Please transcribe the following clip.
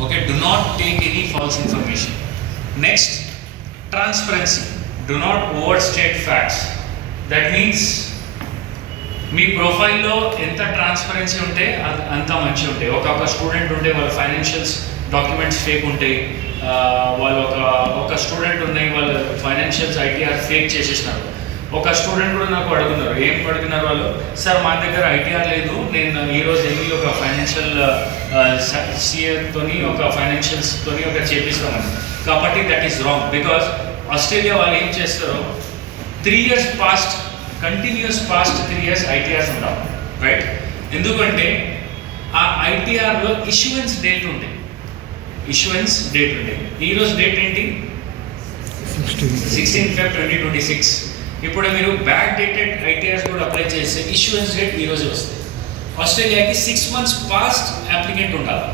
Okay, do not take any false information. Next, transparency. Do not overstate facts. That means మీ ప్రొఫైల్లో ఎంత transparency ఉంటే అంత మంచిగా ఉంటాయి. ఒక స్టూడెంట్ ఉంటే వాళ్ళ ఫైనాన్షియల్స్ డాక్యుమెంట్స్ ఫేక్ ఉంటాయి, వాళ్ళు ఒక స్టూడెంట్ ఉన్నాయి వాళ్ళ ఫైనాన్షియల్స్ ఐటీఆర్ ఫేక్ చేసేసినారు. ఒక స్టూడెంట్ కూడా నాకు అడుగున్నారు, ఏం అడుగుతున్నారు వాళ్ళు, సార్ మా దగ్గర ఐటీఆర్ లేదు, నేను ఈరోజు వెళ్ళి ఒక ఫైనాన్షియల్ సిఏతోని ఒక ఫైనాన్షియల్స్తోని ఒక చేపిస్తామని. కాబట్టి that is wrong. Because Australia వాళ్ళు ఏం చేస్తారో 3 years past continuous past 3 years ITRs ఉంటాం, రైట్? ఎందుకంటే ఆ ఐటీఆర్లో ఇష్యూయన్స్ డేట్ ఉంటాయి. ఈరోజు డేట్ ఏంటి? 16 Feb 2026. ఇప్పుడు మీరు బ్యాక్ డేటెడ్ ఐటీఆర్స్ కూడా అప్లై చేస్తే ఇష్యూయన్స్ డేట్ ఈరోజే వస్తుంది. ఆస్ట్రేలియాకి 6 months పాస్ట్ అప్లికెంట్ ఉండాలి.